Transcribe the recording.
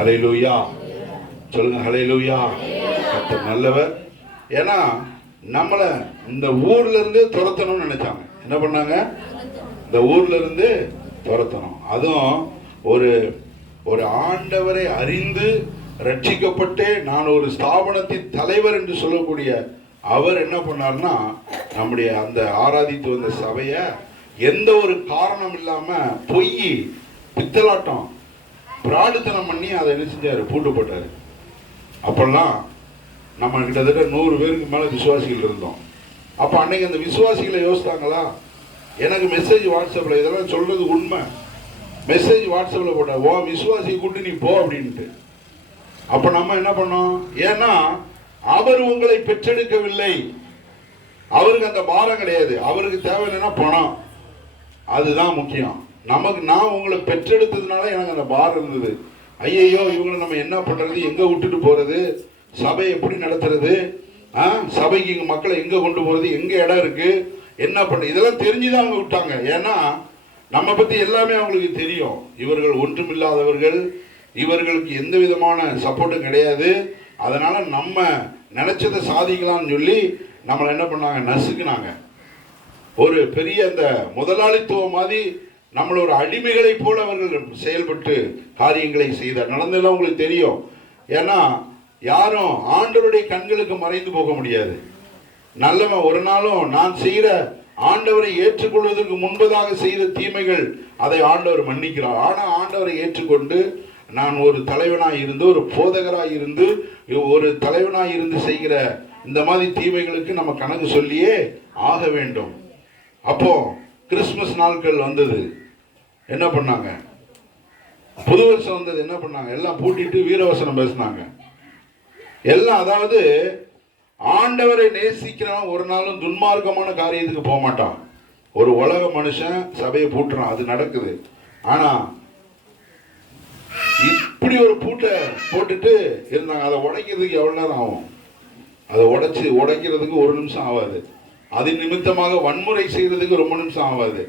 ஹalleluya. சொல்லுங்க ஹலை லூயா கத்தர் நல்லவர். ஏன்னா நம்மளை இந்த ஊர்ல இருந்து துரத்தணும்னு நினைச்சாங்க. என்ன பண்ணாங்க? இந்த ஊர்ல இருந்து துரத்தணும். அதுவும் ஒரு ஒரு ஆண்டவரை அறிந்து ரட்சிக்கப்பட்டு நான் ஒரு ஸ்தாபனத்தின் தலைவர் என்று சொல்லக்கூடிய அவர் என்ன பண்ணார்னா நம்முடைய அந்த ஆராதித்து வந்த சபையை எந்த ஒரு காரணம் இல்லாம பொய் பித்தலாட்டம் பிராடுத்தனம் பண்ணி அதை என்ன செஞ்சார்? பூட்டு போட்டார். அப்பெல்லாம் நம்ம கிட்டத்தட்ட நூறு பேருக்கு மேலே விசுவாசிகள் இருந்தோம். அப்போ அன்னைக்கு அந்த விசுவாசிகளை யோசித்தாங்களா? எனக்கு மெசேஜ் வாட்ஸ்அப்பில் இதெல்லாம் சொல்கிறது உண்மை. மெசேஜ் வாட்ஸ்அப்பில் போட்ட ஓ விசுவாசியை கூட்டு நீ போ அப்படின்ட்டு. அப்போ நம்ம என்ன பண்ணோம்? ஏன்னா அவர் உங்களை பெற்றெடுக்கவில்லை. அவருக்கு அந்த பாரம் கிடையாது. அவருக்கு தேவையில்லைன்னா பணம். அதுதான் முக்கியம். நமக்கு நான் உங்களை பெற்றெடுத்ததுனால எனக்கு அந்த பாரம் இருந்தது. ஐயையோ இவங்களை நம்ம என்ன பண்ணுறது எங்கே விட்டுட்டு போகிறது சபை எப்படி நடத்துறது? ஆ? சபைக்கு இங்கே மக்களை எங்கே கொண்டு போகிறது எங்கே இடம் இருக்குது என்ன பண்ண இதெல்லாம் தெரிஞ்சு தான் அவங்க விட்டாங்க. ஏன்னா நம்ம பற்றி எல்லாமே அவங்களுக்கு தெரியும். இவர்கள் ஒன்றுமில்லாதவர்கள். இவர்களுக்கு எந்த விதமான சப்போர்ட்டும் கிடையாது. அதனால் நம்ம நினச்சதை சாதிக்கலாம்னு சொல்லி நம்மளை என்ன பண்ணாங்க? நசுக்குனாங்க. ஒரு பெரிய அந்த முதலாளித்துவம் மாதிரி நம்மள ஒரு அடிமைகளைப் போல அவர்கள் செயல்பட்டு காரியங்களை செய்தார். நடந்ததெல்லாம் உங்களுக்கு தெரியும். ஏன்னா யாரும் ஆண்டவருடைய கண்களுக்கு மறைந்து போக முடியாது. நல்லவன் ஒரு நாளும் நான் செய்கிற ஆண்டவரை ஏற்றுக்கொள்வதற்கு முன்பதாக செய்த தீமைகள் அதை ஆண்டவர் மன்னிக்கிறார். ஆனால் ஆண்டவரை ஏற்றுக்கொண்டு நான் ஒரு தலைவனாக இருந்து ஒரு போதகராக இருந்து ஒரு தலைவனாக இருந்து செய்கிற இந்த மாதிரி தீமைகளுக்கு நம்ம கணக்கு சொல்லியே ஆக வேண்டும். அப்போ கிறிஸ்மஸ் நாட்கள் வந்தது. என்ன பண்ணாங்க? புது வருஷம் வந்தது. என்ன பண்ணாங்க? எல்லாம் பூட்டிட்டு வீரவசனம் பேசினாங்க. எல்லாம் அதாவது ஆண்டவரை நேசிக்கிறவன் ஒரு நாளும் துன்மார்க்கமான காரியத்துக்கு போக மாட்டான். ஒரு உலக மனுஷன் சபையை பூட்டுறான். அது நடக்குது. ஆனா இப்படி ஒரு பூட்டை போட்டுட்டு இருந்தாங்க. அதை உடைக்கிறதுக்கு எவ்வளோ நேரம் ஆகும்? அதை உடைச்சி உடைக்கிறதுக்கு ஒரு நிமிஷம் ஆகாது. அது நிமித்தமாக வன்முறை செய்யறதுக்கு ரொம்ப நிமிஷம் ஆகாது